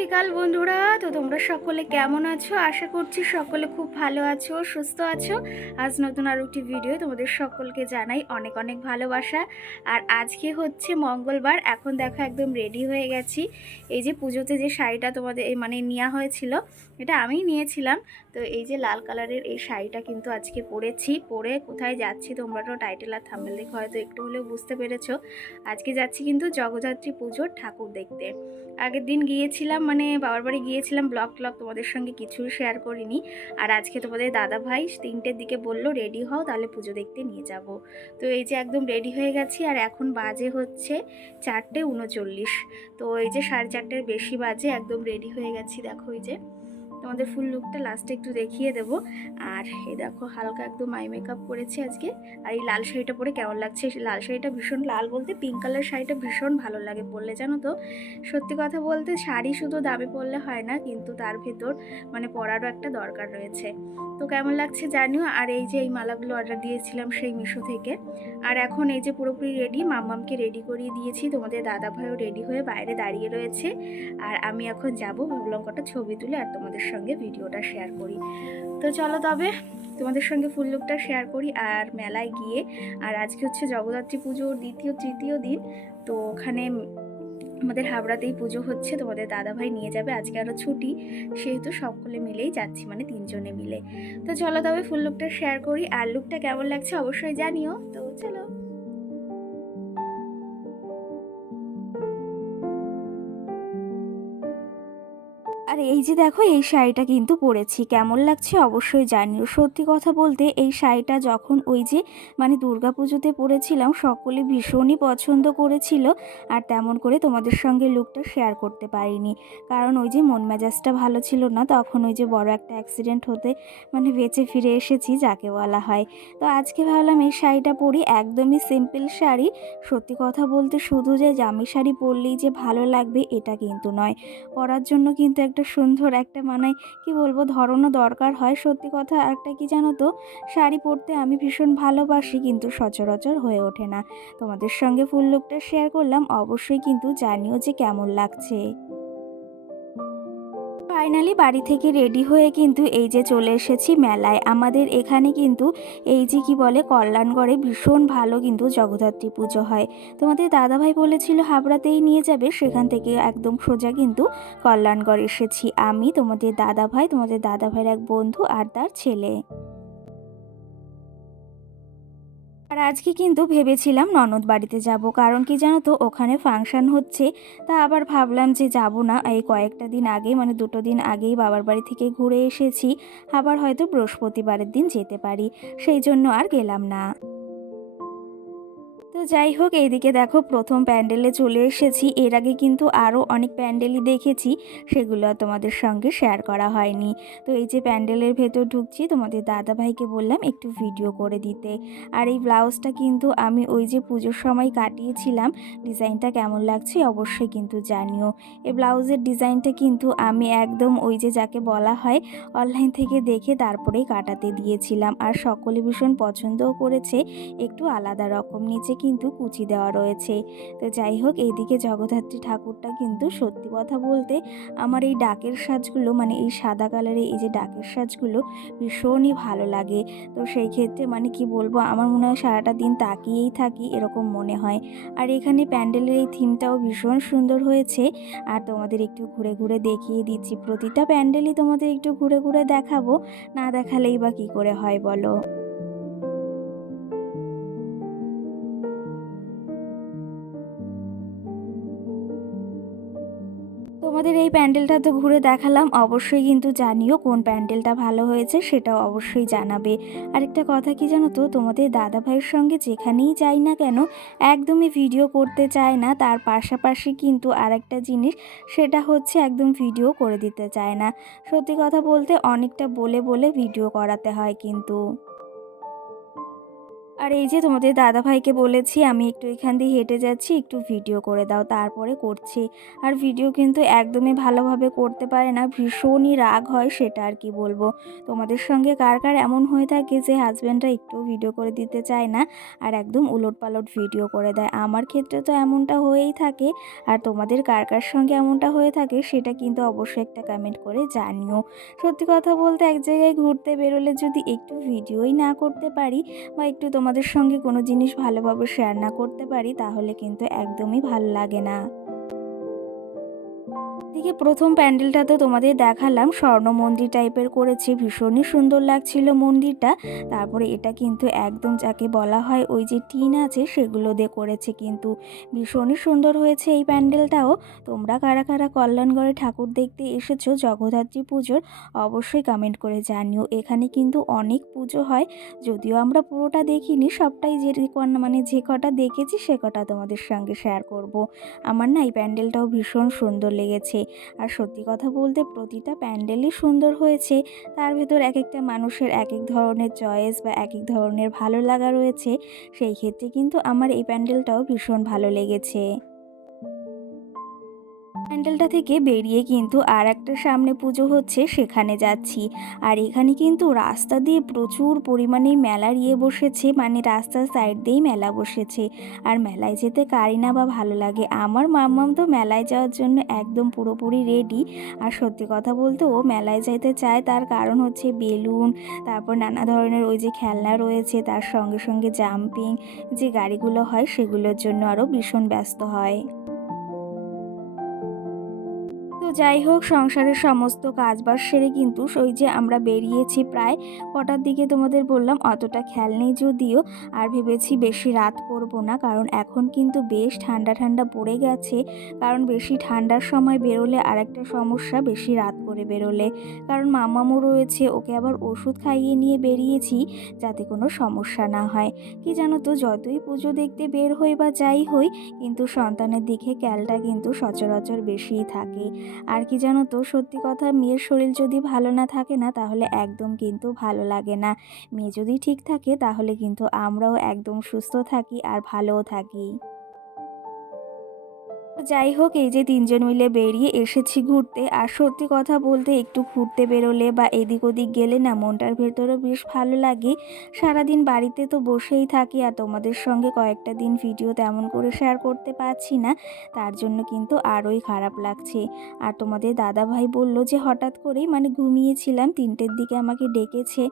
বিকাল বন্ধুরা। তো তোমরা সকলে কেমন আছো? আশা করছি সকলে খুব ভালো আছো, সুস্থ আছো। আজ নতুন আরও একটি ভিডিও তোমাদের সকলকে জানাই অনেক অনেক ভালোবাসা। আর আজকে হচ্ছে মঙ্গলবার। এখন দেখো একদম রেডি হয়ে গেছি। এই যে পুজোতে যে শাড়িটা তোমাদের মানে নেওয়া হয়েছিল, এটা আমিই নিয়েছিলাম। তো এই যে লাল কালারের এই শাড়িটা কিন্তু আজকে পরেছি। পরে কোথায় যাচ্ছি তোমরা তো টাইটেল আর থাম্বনেল দেখে হয়তো একটু হলেও বুঝতে পেরেছো। আজকে যাচ্ছি কিন্তু জগদ্ধাত্রী পুজোর ঠাকুর দেখতে। আগের দিন গিয়েছিলাম, মানে বাবার বাড়ি গিয়েছিলাম, ব্লগ তোমাদের সঙ্গে কিছুই শেয়ার করিনি। আর আজকে তোমাদের দাদা ভাই 3টের দিকে বললো রেডি হও, তাহলে পুজো দেখতে নিয়ে যাব। তো এই যে একদম রেডি হয়ে গেছি। আর এখন বাজে হচ্ছে 4:39। তো এই যে 4:30-এর বেশি বাজে, একদম রেডি হয়ে গেছি। দেখো এই যে তোমাদের ফুল লুকটা লাস্টে একটু দেখিয়ে দেবো। আর এই দেখো হালকা একদম আই মেকআপ করেছি আজকে। আর এই লাল শাড়িটা পরে কেমন লাগছে? লাল শাড়িটা ভীষণ, লাল বলতে পিঙ্ক কালার শাড়িটা ভীষণ ভালো লাগে পরলে, জানো তো। সত্যি কথা বলতে শাড়ি শুধু দামে পরলে হয় না, কিন্তু তার ভেতর মানে পরারও একটা দরকার রয়েছে। তো কেমন লাগছে জানিও। আর এই যে এই মালাগুলো অর্ডার দিয়েছিলাম সেই মিশো থেকে। আর এখন এই যে পুরোপুরি রেডি, মাম্মামকে রেডি করিয়ে দিয়েছি। তোমাদের দাদা ভাইও রেডি হয়ে বাইরে দাঁড়িয়ে রয়েছে। আর আমি এখন যাবো, ভাবলাম কটা ছবি তুলে আর তোমাদের সঙ্গে ভিডিওটা শেয়ার করি। তো চলো তবে তোমাদের সঙ্গে ফুল লুকটা শেয়ার করি আর মেলায় গিয়ে। আর আজকে হচ্ছে জগদ্ধাত্রী পুজোর তৃতীয় দিন। তো ওখানে আমাদের হাবড়াতেই পুজো হচ্ছে, তোমাদের দাদাভাই নিয়ে যাবে। আজকে আরও ছুটি, সেহেতু সকলে মিলেই যাচ্ছি, মানে 3জনে মিলে। তো চলো তবে ফুল লুকটা শেয়ার করি। আর লুকটা কেমন লাগছে অবশ্যই জানিও। তো চলো। আর এই যে দেখো এই শাড়িটা কিন্তু পরেছি, কেমন লাগছে অবশ্যই জানিও। সত্যি কথা বলতে এই শাড়িটা যখন ওই যে মানে দুর্গাপুজোতে পরেছিলাম, সকলে ভীষণই পছন্দ করেছিল। আর তেমন করে তোমাদের সঙ্গে লুকটা শেয়ার করতে পারিনি, কারণ ওই যে মন মেজাজটা ভালো ছিল না। তখন ওই যে বড় একটা অ্যাক্সিডেন্ট হতে মানে বেঁচে ফিরে এসেছি যাকে বলা হয়। তো আজকে ভাবলাম এই শাড়িটা পরি, একদমই সিম্পল শাড়ি। সত্যি কথা বলতে শুধু যে জামি শাড়ি পরলেই যে ভালো লাগবে এটা কিন্তু নয়, পরার জন্য কিন্তু একটা সুন্দর একটা মানে কি বলবো ধরনও দরকার হয়। সত্যি কথা একটা কি জানো তো, শাড়ি পরতে আমি ভীষণ ভালোবাসি, কিন্তু সচরাচর হয়ে ওঠে না। তোমাদের সঙ্গে ফুল লুকটা শেয়ার করলাম, অবশ্যই কিন্তু জানিও যে কেমন লাগছে। ফাইনালি বাড়ি থেকে রেডি হয়ে কিন্তু এই যে চলে এসেছি মেলায়। আমাদের এখানে কিন্তু এই যে কি বলে কল্যাণগড়ে ভীষণ ভালো কিন্তু জগদ্ধাত্রী পুজো হয়। তোমাদের দাদাভাই বলেছিল হাবড়াতেই নিয়ে যাবে, সেখান থেকে একদম সোজা কিন্তু কল্যাণগড় এসেছি আমি, তোমাদের দাদাভাইয়ের এক বন্ধু আর তার ছেলে। আর আজকে কিন্তু ভেবেছিলাম ননদ বাড়িতে যাব, কারণ কি জানো তো ওখানে ফাংশন হচ্ছে। তা আবার ভাবলাম যে যাব না, এই কয়েকটা দিন আগে মানে 2 দিন আগেই বাবার বাড়ি থেকে ঘুরে এসেছি। আবার হয়তো বৃহস্পতিবারের দিন যেতে পারি, সেই জন্য আর গেলাম না। তো যাই হোক, এইদিকে দেখো প্রথম প্যান্ডেলে চলে এসেছি। এর আগে কিন্তু আরও অনেক প্যান্ডেলই দেখেছি, সেগুলো তোমাদের সঙ্গে শেয়ার করা হয়নি। তো এই যে প্যান্ডেলের ভেতর ঢুকছি, তোমাদের দাদাভাইকে বললাম একটু ভিডিও করে দিতে। আর এই ব্লাউজটা কিন্তু আমি ওই যে পুজোর সময় কাটিয়েছিলাম। ডিজাইনটা কেমন লাগছে অবশ্যই কিন্তু জানিও। এই ব্লাউজের ডিজাইনটা কিন্তু আমি একদম ওই যে যাকে বলা হয় অনলাইন থেকে দেখে তারপরেই কাটাতে দিয়েছিলাম। আর সকলে ভীষণ পছন্দও করেছে, একটু আলাদা রকম। নিচে কিন্তু কুচি দেওয়া রয়েছে। তো যাই হোক, এইদিকে জগদ্ধাত্রী ঠাকুরটা কিন্তু সত্যি কথা বলতে আমার এই ডাকের সাজগুলো মানে এই সাদা কালারের এই যে ডাকের সাজগুলো ভীষণই ভালো লাগে। তো সেই ক্ষেত্রে মানে কি বলবো, আমার মনে হয় সারাটা দিন তাকিয়েই থাকি এরকম মনে হয়। আর এখানে প্যান্ডেলের এই থিমটাও ভীষণ সুন্দর হয়েছে। আর তোমাদের একটু ঘুরে ঘুরে দেখিয়ে দিচ্ছি, প্রতিটা প্যান্ডেলই তোমাদের একটু ঘুরে ঘুরে দেখাবো, না দেখালেই বা কী করে হয় বলো। তোমাদের এই প্যান্ডেলটা তো ঘুরে দেখালাম, অবশ্যই কিন্তু জানিও কোন প্যান্ডেলটা ভালো হয়েছে, সেটাও অবশ্যই জানাবে। আরেকটা কথা কি জানো তো, তোমাদের দাদা ভাইয়ের সঙ্গে যেখানেই যাই না কেন একদমই ভিডিও করতে চায় না। তার পাশাপাশি কিন্তু আরেকটা জিনিস, সেটা হচ্ছে একদম ভিডিও করে দিতে চায় না। সত্যি কথা বলতে অনেকটা বলে বলে ভিডিও করাতে হয় কিন্তু। আর আর এই যে তোমাদের দাদাভাইকে বলেছি আমি একটু এখান দিয়ে হেঁটে যাচ্ছি, একটু ভিডিও করে দাও, তারপরে করছি। আর ভিডিও কিন্তু একদমই ভালোভাবে করতে পারে না, ভীষণই রাগ হয়, সেটা আর কি বলবো। তোমাদের সঙ্গে কার কার এমন হয়ে থাকে যে হাজব্যান্ডরা একটু ভিডিও করে দিতে চায় না আর একদম উলটপালট ভিডিও করে দেয়? আমার ক্ষেত্রে তো এমনটা হয়েই থাকে। আর তোমাদের কার কার সঙ্গে এমনটা হয়ে থাকে সেটা কিন্তু অবশ্যই একটা কমেন্ট করে জানিও। সত্যি কথা বলতে এক জায়গায় ঘুরতে বেরোলে যদি একটু ভিডিওই না করতে পারি বা একটু তোমাদের সঙ্গে কোনো জিনিস ভালোভাবে শেয়ার না করতে পারি, তাহলে কিন্তু একদমই ভালো লাগে না। এদিকে প্রথম প্যান্ডেলটা তো তোমাদের দেখালাম, স্বর্ণ মন্দির টাইপের করেছে, ভীষণই সুন্দর লাগছিল মন্দিরটা। তারপরে এটা কিন্তু একদম যাকে বলা হয় ওই যে টিন আছে সেগুলো দিয়ে করেছে, কিন্তু ভীষণই সুন্দর হয়েছে এই প্যান্ডেলটাও। তোমরা কারা কারা কল্যাণগড়ে ঠাকুর দেখতে এসেছো জগদ্ধাত্রী পুজোর, অবশ্যই কমেন্ট করে জানিও। এখানে কিন্তু অনেক পুজো হয়, যদিও আমরা পুরোটা দেখিনি, সবটাই যে কটা দেখেছি সে কটা তোমাদের সঙ্গে শেয়ার করব। আমার না এই প্যান্ডেলটাও ভীষণ সুন্দর লেগেছে। আর সত্যি কথা বলতে প্রতিটা প্যান্ডেলই সুন্দর হয়েছে, তার ভেতর এক একটা মানুষের এক এক ধরনের চয়েস বা এক এক ধরনের ভালো লাগা রয়েছে। সেই ক্ষেত্রে কিন্তু আমার এই প্যান্ডেলটাও ভীষণ ভালো লেগেছে। প্যান্ডেলটা থেকে বেরিয়ে কিন্তু আর একটা সামনে পুজো হচ্ছে, সেখানে যাচ্ছি। আর এখানে কিন্তু রাস্তা দিয়ে প্রচুর পরিমাণে মেলার বসেছে, মানে রাস্তার সাইড দিয়েই মেলা বসেছে। আর মেলায় যেতে কারই না বা ভালো লাগে, আমার মাম্মাম তো মেলায় যাওয়ার জন্য একদম পুরোপুরি রেডি। আর সত্যি কথা বলতে ও মেলায় যেতে চায়, তার কারণ হচ্ছে বেলুন, তারপর নানা ধরনের ওই যে খেলনা রয়েছে, তার সঙ্গে সঙ্গে জাম্পিং যে গাড়িগুলো হয় সেগুলোর জন্য আরও ভীষণ ব্যস্ত হয়। তো যাই হোক, সংসারের সমস্ত কাজবাজ সেরে কিন্তু ওই যে আমরা বেরিয়েছি প্রায় কটার দিকে তোমাদের বললাম, অতটা খেয়াল নেই যদিও। আর ভেবেছি বেশি রাত করব না, কারণ এখন কিন্তু বেশ ঠান্ডা ঠান্ডা পড়ে গেছে। কারণ বেশি ঠান্ডার সময় বেরোলে আর একটা সমস্যা, বেশি রাত করে বেরোলে। কারণ মামামও রয়েছে, ওকে আবার ওষুধ খাইয়ে নিয়ে বেরিয়েছি যাতে কোনো সমস্যা না হয়। কি জানো তো, যতই পুজো দেখতে বের হই বা যাই হই, কিন্তু সন্তানের দিকে খেয়ালটা কিন্তু সচরাচর বেশিই থাকে। আর কি জানো তো, সত্যি কথা, মেয়ের শরীর যদি ভালো না থাকে না, তাহলে একদম কিন্তু ভালো লাগে না। মেয়ে যদি ঠিক থাকে তাহলে কিন্তু আমরাও একদম সুস্থ থাকি আর ভালোও থাকি। তো যাই হোক, এই যে ৩ জন মিলে বেরিয়ে এসেছি ঘুরতে। আর সত্যি কথা বলতে একটু ঘুরতে বেরোলে বা এদিক ওদিক গেলে না মনটার ভেতরও বেশ ভালো লাগে। সারাদিন বাড়িতে তো বসেই থাকি, আর তোমাদের সঙ্গে কয়েকটা দিন ভিডিও তেমন করে শেয়ার করতে পারছি না, তার জন্য কিন্তু আরোই খারাপ লাগছে। আর তোমাদের দাদাভাই বলল যে হঠাৎ করেই, মানে ঘুমিয়েছিলাম ৩টের দিকে আমাকে ডেকেছে,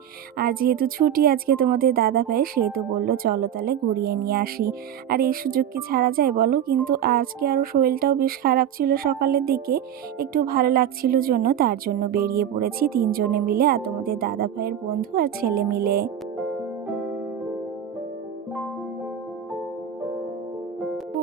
আর যেহেতু ছুটি আজকে তোমাদের দাদাভাই, সেহেতু বলল চলো তাহলে ঘুরিয়ে নিয়ে আসি। আর এই সুযোগ কি ছাড়া যায় বলো? কিন্তু আজকে আরও শরীরটাও বেশ খারাপ ছিল সকালের দিকে, একটু ভালো লাগছিল জন্য, তার জন্য বেরিয়ে পড়েছি ৩ জনে মিলে, আর তোমাদের দাদা ভাইয়ের বন্ধু আর ছেলে মিলে।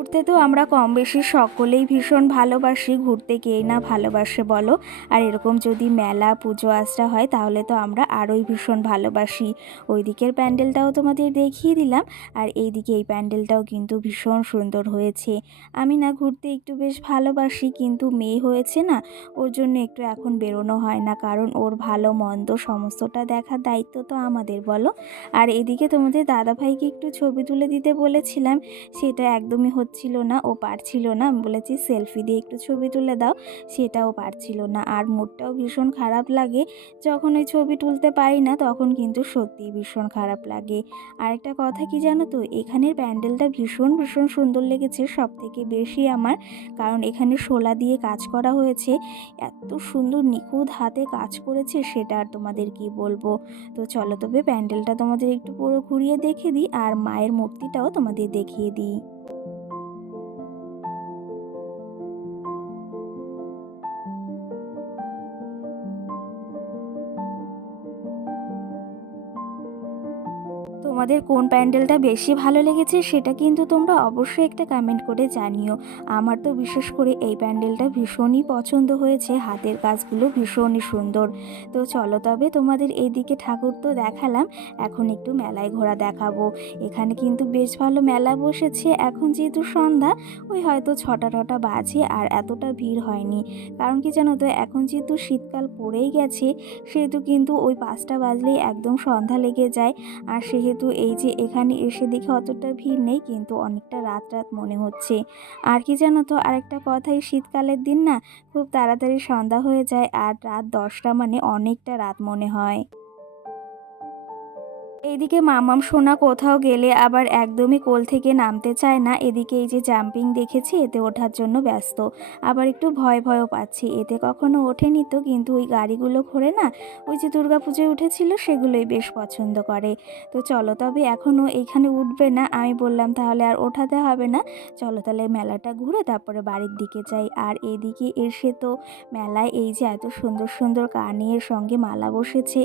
ঘুরতে তো আমরা কম বেশি সকলেই ভীষণ ভালোবাসি, ঘুরতে কে না ভালোবাসে বলো? আর এরকম যদি মেলা পুজো আচরা হয় তাহলে তো আমরা আরোই ভীষণ ভালোবাসি। ওই দিকের প্যান্ডেলটাও তোমাদের দেখিয়ে দিলাম, আর এইদিকে এই প্যান্ডেলটাও কিন্তু ভীষণ সুন্দর হয়েছে। আমি না ঘুরতে একটু বেশ ভালোবাসি, কিন্তু মেয়ে হয়েছে না, ওর জন্য একটু এখন বেরোনো হয় না, কারণ ওর ভালো মন্দ সমস্তটা দেখার দায়িত্ব তো আমাদের বলো। আর এদিকে তোমাদের দাদাভাইকে একটু ছবি তুলে দিতে বলেছিলাম, সেটা একদমই হচ্ছিল না, ও পারছিল না। আমি বলেছি সেলফি দিয়ে একটু ছবি তুলে দাও, সেটাও পারছিল না। আর মুডটাও ভীষণ খারাপ লাগে যখন ওই ছবি তুলতে পারি না, তখন কিন্তু সত্যিই ভীষণ খারাপ লাগে। আরেকটা কথা কি জানো তো, এখানের প্যান্ডেলটা ভীষণ ভীষণ সুন্দর লেগেছে সব থেকে বেশি আমার, কারণ এখানে শোলা দিয়ে কাজ করা হয়েছে, এত সুন্দর নিখুঁত হাতে কাজ করেছে সেটা আর তোমাদের কি বলবো। তো চলো তবে প্যান্ডেলটা তোমাদের একটু পুরো ঘুরিয়ে দেখে দিই, আর মায়ের মূর্তিটাও তোমাদের দেখিয়ে দিই। তোমাদের কোন প্যান্ডেলটা বেশি ভালো লেগেছে সেটা কিন্তু তোমরা অবশ্যই একটা কমেন্ট করে জানিও। আমার তো বিশেষ করে এই প্যান্ডেলটা ভীষণই পছন্দ হয়েছে, হাতের কাজগুলো ভীষণই সুন্দর। তো চলো তবে, তোমাদের এইদিকে ঠাকুর তো দেখালাম, এখন একটু মেলায় ঘোরা দেখাবো। এখানে কিন্তু বেশ ভালো মেলা বসেছে, এখন যেহেতু সন্ধ্যা, ওই হয়তো 6টা-টটা বাজে, আর এতটা ভিড় হয়নি। কারণ কি জানো তো, এখন যেহেতু শীতকাল পড়েই গেছে, সেহেতু কিন্তু ওই 5টা বাজলেই একদম সন্ধ্যা লেগে যায়। আর সেহেতু কিন্তু এই যে এখানে এসে দেখে অতটা ভিড় নেই, কিন্তু অনেকটা রাত রাত মনে হচ্ছে। আর কি জানো তো, আরেকটা কথা, এই শীতকালের দিন না খুব তাড়াতাড়ি সন্ধ্যা হয়ে যায়, আর রাত 10টা মানে অনেকটা রাত মনে হয়। এইদিকে মামাম সোনা কোথাও গেলে আবার একদমই কোল থেকে নামতে চায় না। এদিকে এই যে জাম্পিং দেখেছি, এতে ওঠার জন্য ব্যস্ত, আবার একটু ভয় ভয়ও পাচ্ছি। এতে কখনো ওঠেনি তো, কিন্তু ওই গাড়িগুলো ঘোরে না, ওই যে দুর্গাপুজোয় উঠেছিল, সেগুলোই বেশ পছন্দ করে। তো চলো তবে, এখনও এইখানে উঠবে না। আমি বললাম তাহলে আর ওঠাতে হবে না, চলো তাহলে মেলাটা ঘুরে তারপরে বাড়ির দিকে যাই। আর এদিকে এসে তো মেলায় এই যে এত সুন্দর সুন্দর কানের সঙ্গে মালা বসেছে,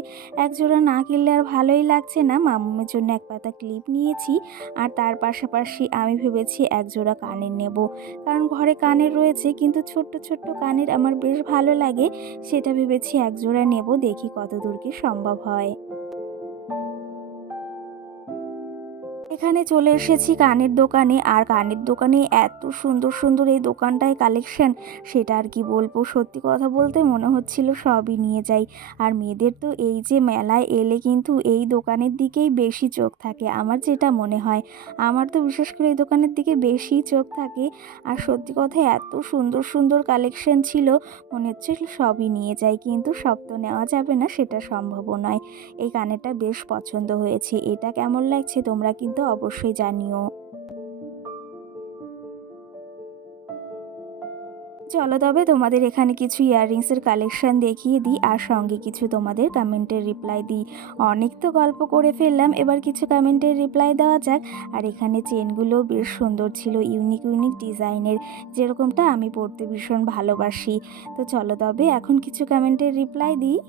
একজোড়া না কিনলে আর ভালোই লাগছে না। মামুমের জন্য এক পাতা ক্লিপ নিয়েছি, আর তার পাশাপাশি আমি ভেবেছি একজোড়া কানের নেব, কারণ ঘরে কানের রয়েছে, কিন্তু ছোট্ট ছোট্ট কানের আমার বেশ ভালো লাগে। সেটা ভেবেছি একজোড়া নেব, দেখি কত দূর কি সম্ভব হয়। এখানে চলে এসেছি কানের দোকানে, আর কানের দোকানে এত সুন্দর সুন্দর এই দোকানটায় কালেকশন, সেটা আর কি বলবো। সত্যি কথা বলতে মনে হচ্ছিল সবই নিয়ে যাই। আর মেয়েদের তো এই যে মেলায় এলে কিন্তু এই দোকানের দিকেই বেশি চোখ থাকে, আমার যেটা মনে হয়। আমার তো বিশেষ করে এই দোকানের দিকে বেশি চোখ থাকে। আর সত্যি কথা, এত সুন্দর সুন্দর কালেকশন ছিল, মনে হচ্ছে সবই নিয়ে যাই, কিন্তু সব তো নেওয়া যাবে না, সেটা সম্ভবও নয়। এই কানেরটা বেশ পছন্দ হয়েছে, এটা কেমন লাগছে তোমরা কিন্তু অবশ্যই জানিও। চলো তবে তোমাদের এখানে কিছু ইয়াররিংসের কালেকশন দেখিয়ে দিই, আর সঙ্গে কিছু তোমাদের কমেন্টের রিপ্লাই দিই। অনেক তো গল্প করে ফেললাম, এবার কিছু কমেন্টের রিপ্লাই দেওয়া যাক। আর এখানে চেনগুলো বেশ সুন্দর ছিল, ইউনিক ইউনিক ডিজাইনের, যেরকমটা আমি পরতে ভীষণ ভালোবাসি। তো চলো তবে এখন কিছু কমেন্টের রিপ্লাই দিই।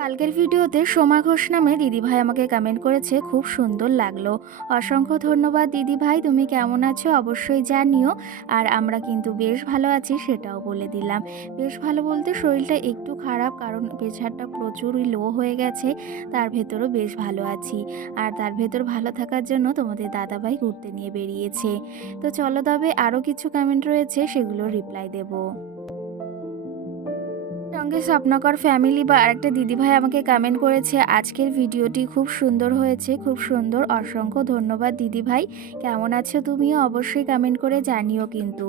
কালকের ভিডিওতে সোমা ঘোষ নামে দিদিভাই আমাকে কমেন্ট করেছে, খুব সুন্দর লাগলো। অসংখ্য ধন্যবাদ দিদিভাই, তুমি কেমন আছো অবশ্যই জানিও। আর আমরা কিন্তু বেশ ভালো আছি, সেটাও বলে দিলাম। বেশ ভালো বলতে শরীরটা একটু খারাপ, কারণ প্রেশারটা প্রচুরই লো হয়ে গেছে। তার ভেতরও বেশ ভালো আছি, আর তার ভেতর ভালো থাকার জন্য তোমাদের দাদাভাই ঘুরতে নিয়ে বেরিয়েছে। তো চলো তবে আরও কিছু কমেন্ট রয়েছে, সেগুলো রিপ্লাই দেবো। সঙ্গে স্বপ্নকর ফ্যামিলি বা আরেকটা দিদিভাই আমাকে কমেন্ট করেছে, আজকের ভিডিওটি খুব সুন্দর হয়েছে, খুব সুন্দর, অসংখ্য ধন্যবাদ দিদিভাই। কেমন আছো তুমিও অবশ্যই কমেন্ট করে জানিও কিন্তু।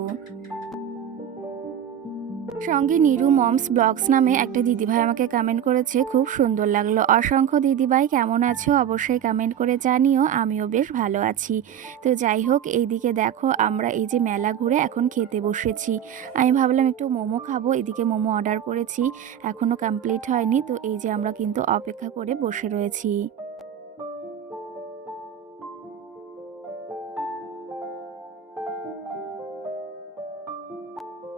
সঙ্গে নিরু মমস ব্লগস নামে একটা দিদিভাই আমাকে কমেন্ট করেছে, খুব সুন্দর লাগলো। অসংখ্য দিদিভাই, কেমন আছো অবশ্যই কমেন্ট করে জানিও, আমিও বেশ ভালো আছি। তো যাই হোক, এইদিকে দেখো আমরা এই যে মেলা ঘুরে এখন খেতে বসেছি। আমি ভাবলাম একটু মোমো খাবো, এদিকে মোমো অর্ডার করেছি, এখনও কমপ্লিট হয়নি। তো এই যে আমরা কিন্তু অপেক্ষা করে বসে রয়েছি।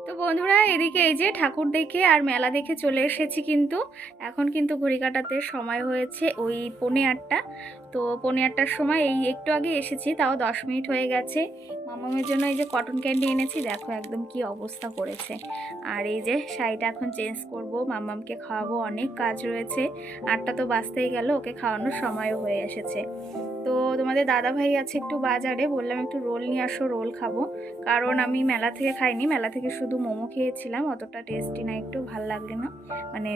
তো বন্ধুরা, এদিকে এই যে ঠাকুর দেখে আর মেলা দেখে চলে এসেছি, কিন্তু এখন কিন্তু ঘড়ি কাটাতে সময় হয়েছে ওই 7:45। তো 7:45টার সময় এই একটু আগে এসেছি, তাও 10 মিনিট হয়ে গেছে। মামামের জন্য এই যে কটন ক্যান্ডি এনেছি, দেখো একদম কি অবস্থা করেছে। আর এই যে শাড়িটা এখন চেঞ্জ করব, মামামকে খাওয়াবো, অনেক কাজ রয়েছে। 8টা তো বাজতেই গেল, ওকে খাওয়ানোর সময়ও হয়ে এসেছে। তো তোমাদের দাদাভাই আছে একটু বাজারে, বললাম একটু রোল নিয়ে আসো, রোল খাবো। কারণ আমি মেলা থেকে খাইনি, মেলা থেকে শুধু মোমো খেয়েছিলাম, অতটা টেস্টি না, একটু ভালো লাগলো না, মানে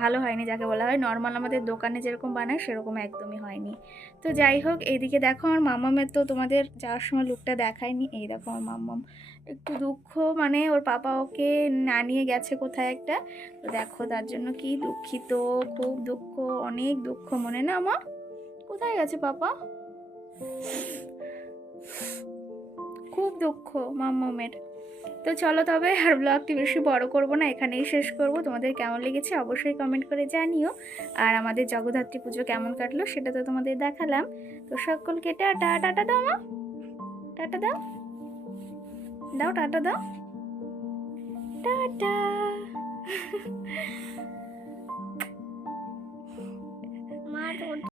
ভালো হয়নি, যাকে বলা হয় নর্মাল আমাদের দোকানে যেরকম বানায় সেরকম একদমই হয়নি। তো যাই হোক, এইদিকে দেখো আমার মাম্মামের তো তোমাদের যাওয়ার সময় লুকটা দেখায়নি। এই দেখো আমার মাম্মাম একটু দুঃখ, মানে ওর পাপা ওকে না নিয়ে গেছে কোথায় একটা, তো দেখো তার জন্য কি দুঃখিত, খুব দুঃখ, অনেক দুঃখ মনে, না আমার কোথায় গেছে পাপা, খুব দুঃখ মাম্মামের। তো চলো তবে আর ব্লগটি বেশি বড় করব না, এখানেই শেষ করব। তোমাদের কেমন লেগেছে অবশ্যই কমেন্ট করে জানিও। আর আমাদের জগদ্ধাত্রী পুজো কেমন কাটলো সেটা তো তোমাদের দেখালাম। তো সকলকে টাটা, টাটা দাও মা, টাটা দাও, দাও টাটা দাও, টাটা। মা